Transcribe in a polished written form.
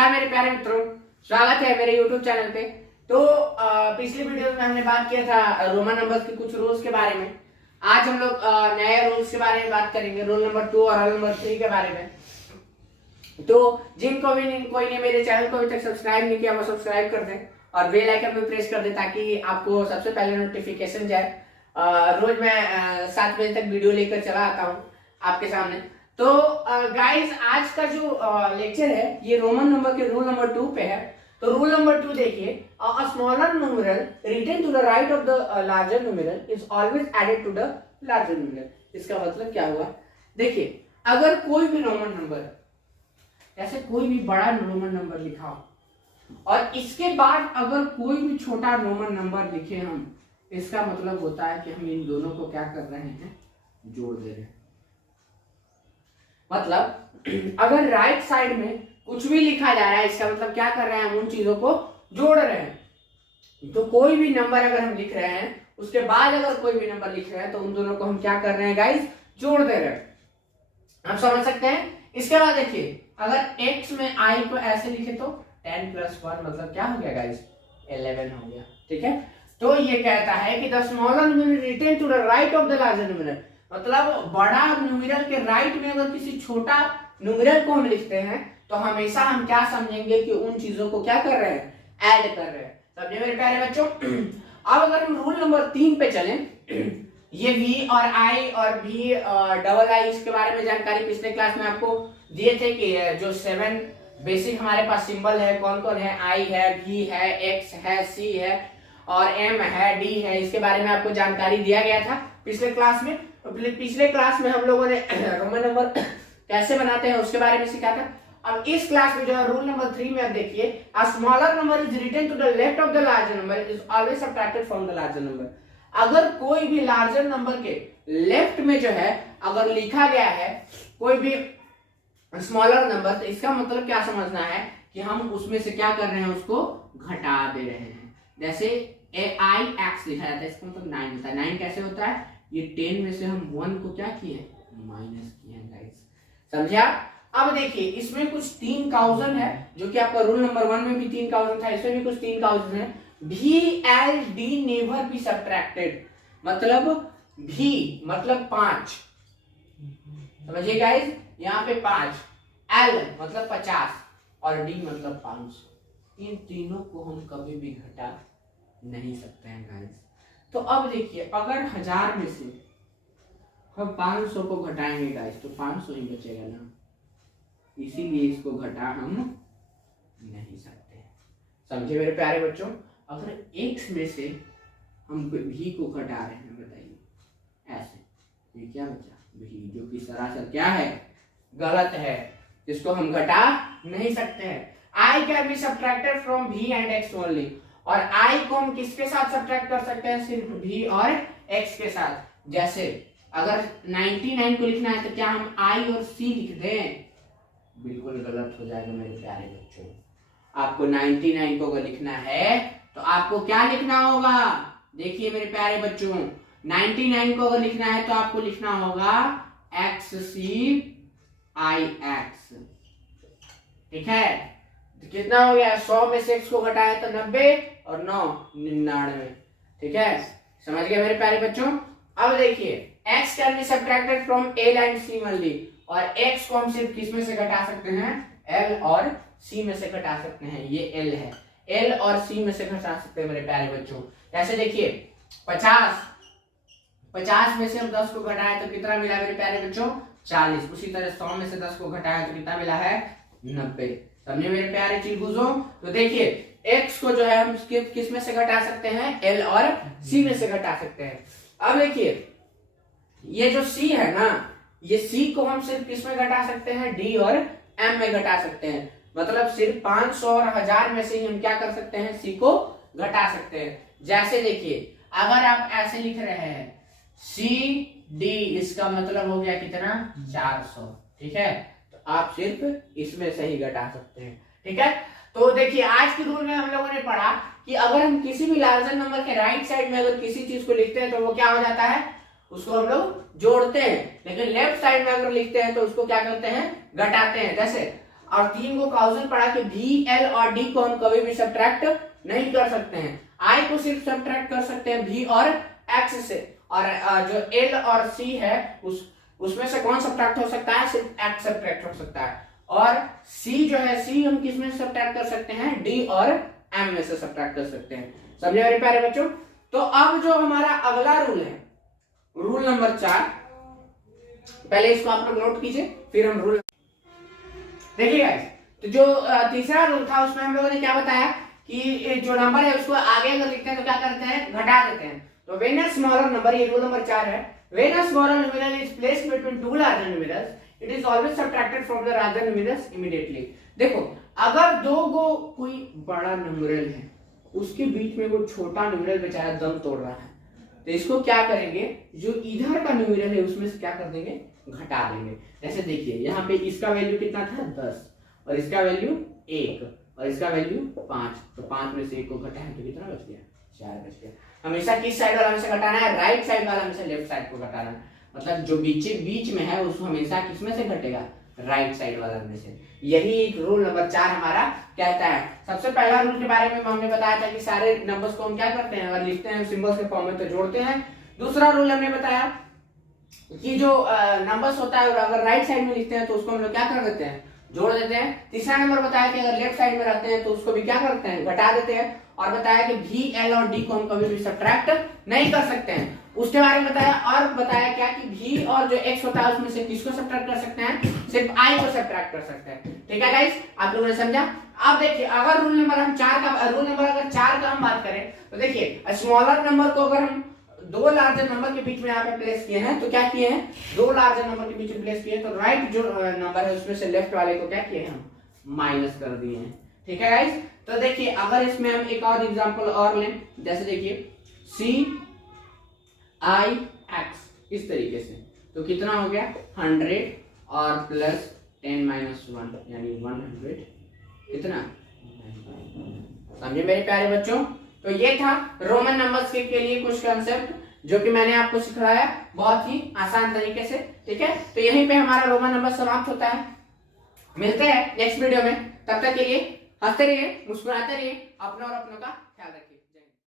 नमस्कार मेरे प्यारे मित्रों, स्वागत है मेरे YouTube चैनल पे। तो पिछली वीडियो में हमने बात किया था रोमन नंबर्स के कुछ रूल्स के बारे में। आज हम लोग नए रूल्स के बारे में बात करेंगे, रूल नंबर 2 और रूल नंबर 3 के बारे में। तो जिनको भी कोई ने मेरे चैनल को अभी तक सब्सक्राइब नहीं किया वो सब्सक्राइब कर दें और बेल आइकन भी प्रेस कर दें ताकि आपको सबसे पहले नोटिफिकेशन जाए। रोज मैं 7 बजे तक वीडियो लेकर चला आता हूँ आपके सामने। तो गाइस आज का जो लेक्चर है ये रोमन नंबर के रूल नंबर 2 पे है। तो रूल नंबर 2 देखिए, a smaller numeral written to the right of the larger numeral is always added to the larger numeral. इसका मतलब क्या हुआ? देखिए, अगर कोई भी रोमन नंबर, जैसे कोई भी बड़ा रोमन नंबर लिखा हो और इसके बाद अगर कोई भी छोटा रोमन नंबर लिखे हम, इसका मतलब होता है कि हम इन दोनों को क्या कर रहे हैं, जोड़ दे रहे हैं। मतलब अगर राइट साइड में कुछ भी लिखा जा रहा है, इसका मतलब क्या कर रहे हैं, हम उन चीजों को जोड़ रहे हैं। तो कोई भी नंबर अगर हम लिख रहे हैं, उसके बाद अगर कोई भी नंबर लिख रहे हैं, तो उन दोनों को हम क्या कर रहे हैं गाइस, जोड़ दे रहे हैं। आप समझ सकते हैं। इसके बाद देखिए, अगर x में i को ऐसे लिखे तो 10 + 1 मतलब क्या हो गया गाइस, 11 हो गया। ठीक है, तो ये कहता है कि the smaller numeral written to the right of the larger numeral, मतलब बड़ा न्यूमेरल के राइट में अगर किसी छोटा न्यूमेरल को हम लिखते हैं तो हमेशा हम क्या समझेंगे कि उन चीजों को क्या कर रहे हैं, ऐड कर रहे हैं। समझे मेरे प्यारे बच्चों। अब अगर हम रूल नंबर 3 पे चलें, ये v और i और v डबल i, इसके बारे में जानकारी पिछले क्लास में आपको दिए थे कि जो 7 बेसिक हमारे पास सिंबल है कौन कौन है, i है, v है, x है, c है और m है, d है। इसके बारे में आपको जानकारी दिया गया था पिछले क्लास में। पिछले क्लास में हम लोगों ने रोमन नंबर कैसे बनाते हैं उसके बारे में सीखा था। अब इस क्लास में जो है रूल नंबर 3 में आप देखिए, a smaller number is written to the left of the larger number is always subtracted from the larger number. अगर कोई भी लार्जर नंबर के लेफ्ट में जो है अगर लिखा गया है कोई भी स्मॉलर नंबर, तो इसका मतलब क्या समझना है कि हम उसमें से क्या कर रहे हैं, उसको घटा दे रहे हैं। जैसे i x लिखा जाता है, इसका मतलब 9 होता है। 9 कैसे होता है, ये 10 में से हम 1 को क्या किए, माइनस किए हैं गाइस। समझे आप? अब देखिए, इसमें कुछ 3 काउजन है जो कि आपका रूल नंबर 1 में भी 3 काउजन था, इसमें भी कुछ 3 काउजन है। v l d never be subtracted, मतलब v मतलब 5, समझिए गाइस, यहाँ पे 5, l मतलब 50 और d मतलब 500। इन तीनों को हम कभी भी घटा नहीं सकते हैं गाइस। तो अब देखिए, अगर 1000 में से हम 500 को घटाएंगे गाइस तो 500 ही बचेगा ना, इसीलिए इसको घटा हम नहीं सकते। समझे मेरे प्यारे बच्चों। अगर x में से हम v को घटा रहे हैं, बताइए ऐसे, ये क्या बचा, v, जो कि सरासर क्या है, गलत है, इसको हम घटा नहीं सकते हैं। i can be subtracted from v and x only, और i को हम किसके साथ सब्ट्रैक्ट कर सकते हैं, सिर्फ v और x के साथ। जैसे अगर 99 को लिखना है तो क्या हम i और c लिख दें, बिल्कुल गलत हो जाएगा मेरे प्यारे बच्चों। आपको 99 को अगर लिखना है तो आपको क्या लिखना होगा, देखिए मेरे प्यारे बच्चों, 99 को अगर लिखना है तो आपको लिखना होगा xc ix। ठीक है, तो कितना हो गया, 100 में से x को घटाया तो 90 और 9 99। ठीक है, समझ गए मेरे प्यारे बच्चों। अब देखिए, x can be subtracted from l and c only, और x को हम सिर्फ किस में से घटा सकते हैं, l और c में से घटा सकते हैं। ये l है, l और c में से घटा सकते हैं मेरे प्यारे बच्चों। जैसे देखिए, 50 में से हम 10 को घटाए तो कितना मिला मेरे प्यारे बच्चों, 40। उसी तरह 100 में से 10 को घटाया तो कितना मिला है, 90। समझे मेरे प्यारे चीजों। तो देखिए, x को जो है हम किस में से घटा सकते हैं, l और c में से घटा सकते हैं। अब देखिए, ये जो c है ना, ये c को हम सिर्फ किस में घटा सकते हैं, d और m में घटा सकते हैं। मतलब सिर्फ 500 और 1000 में से ही हम क्या कर सकते हैं, c को घटा सकते हैं। जैसे देखिए, अगर आप ऐसे लिख रहे हैं c d, इसका मतलब हो गया कितना, 400। ठीक है, तो आप सिर्फ इसमें से ही घटा सकते हैं। ठीक है, तो देखिए, आज के रूल में हम लोगों ने पढ़ा कि अगर हम किसी भी लार्जर नंबर के राइट साइड में अगर किसी चीज को लिखते हैं तो वो क्या हो जाता है, उसको हम लोग जोड़ते हैं। लेकिन लेफ्ट साइड में अगर लिखते हैं तो उसको क्या करते हैं, घटाते हैं। जैसे और 3 को 1000 पढ़ा के भी, एल और डी को हम कभी भी सब्ट्रैक्ट नहीं कर सकते हैं। आई को सिर्फ सब्ट्रैक्ट कर सकते हैं भी और एक्स से, और जो एल और सी है उसमें से कौन सब्ट्रैक्ट हो सकता है? सिर्फ एक्स सब्ट्रैक्ट हो सकता है। और सी जो है, सी हम किस में सब्ट्रैक्ट कर सकते हैं? डी और एम में से सब्ट्रैक्ट कर सकते हैं। समझे मेरे प्यारे बच्चों? तो अब जो हमारा अगला रूल है, रूल नंबर 4, पहले इसको आप लोग नोट कीजिए, फिर हम रूल देखिए गाइस। तो जो तीसरा रूल था उसमें हम लोगों ने क्या बताया कि जो नंबर है उसको आगे अगर लिखते हैं तो क्या करते हैं? घटा देते हैं। तो व्हेन अ स्मॉलर नंबर, ये रूल नंबर 4 है, when a smaller numeral is placed between two larger numerals it is always subtracted from the larger numerals immediately. देखो, अगर दो को कोई बड़ा न्यूमेरल है, उसके बीच में कोई छोटा न्यूमेरल बेचारा दम तोड़ रहा है, तो इसको क्या करेंगे? जो इधर का न्यूमेरल है उसमें से क्या कर देंगे? घटा देंगे। जैसे देखिए यहाँ पे इसका वैल्यू कितना था? 10, और इसका वैल्यू 1, और इसका वैल्यू 5, तो 5 में से 1 को घटाएं तो कितना बच गया? 4 बच गया। हमेशा किस साइड वाला हमेशा घटाना है? राइट साइड वाला हमेशा लेफ्ट साइड को घटाना है। मतलब जो बीच में है उसको हमेशा किस में से घटेगा? राइट साइड वाला में से। यही एक रूल नंबर 4 हमारा कहता है। सबसे पहला रूल के बारे में हमने बताया था कि सारे नंबर्स को हम क्या करते हैं? अगर लिखते हैं सिंबल्स के फॉर्म में तो जोड़ते हैं। दूसरा रूल हमने बताया कि जो नंबर्स होता है अगर राइट साइड में लिखते हैं तो उसको हम लोग क्या कर देते हैं? जोड़ देते हैं। तीसरा नंबर बताया कि अगर लेफ्ट साइड में रहते हैं तो उसको भी क्या करते हैं? घटा देते हैं। और बताया कि भी, एल और डी को हम कभी भी सब्ट्रैक्ट नहीं कर सकते हैं। उसके बारे में बताया, और बताया क्या कि भी और जो एक्स होता है उसमें से किसको सब्ट्रैक्ट कर सकते हैं? सिर्फ आई को सब्ट्रैक्ट कर सकते हैं। ठीक है गाइस, आप लोगों ने समझा? अब देखिए, अगर रूल नंबर अगर 4 का हम बात करें तो देखिए, स्मॉलर नंबर को अगर हम दो लार्जर नंबर के बीच में यहाँ पे प्लेस किए हैं तो क्या किए हैं? दो लार्जर नंबर के बीच में प्लेस किए, तो राइट जो नंबर है उसमें से लेफ्ट वाले को क्या किए? हम माइनस कर दिए हैं। ठीक है गाइस, तो देखिए अगर इसमें हम एक और एग्जांपल और लें, जैसे देखिए सी आई एक्स, इस तरीके से, तो कितना हो गया? 100 और प्लस 10 माइनस 1 यानी 100, कितना? समझे मेरे प्यारे बच्चों? तो ये था रोमन नंबर्स के लिए कुछ कंसेप्ट जो कि मैंने आपको सिखाया बहुत ही आसान तरीके से। ठीक है, तो यहीं पे हमारा रोमन नंबर समाप्त होता है। मिलते हैं नेक्स्ट वीडियो में, तब तक के लिए हंसते रहिए, मुस्कुराते रहिए, अपनों और अपनों का ख्याल रखिए।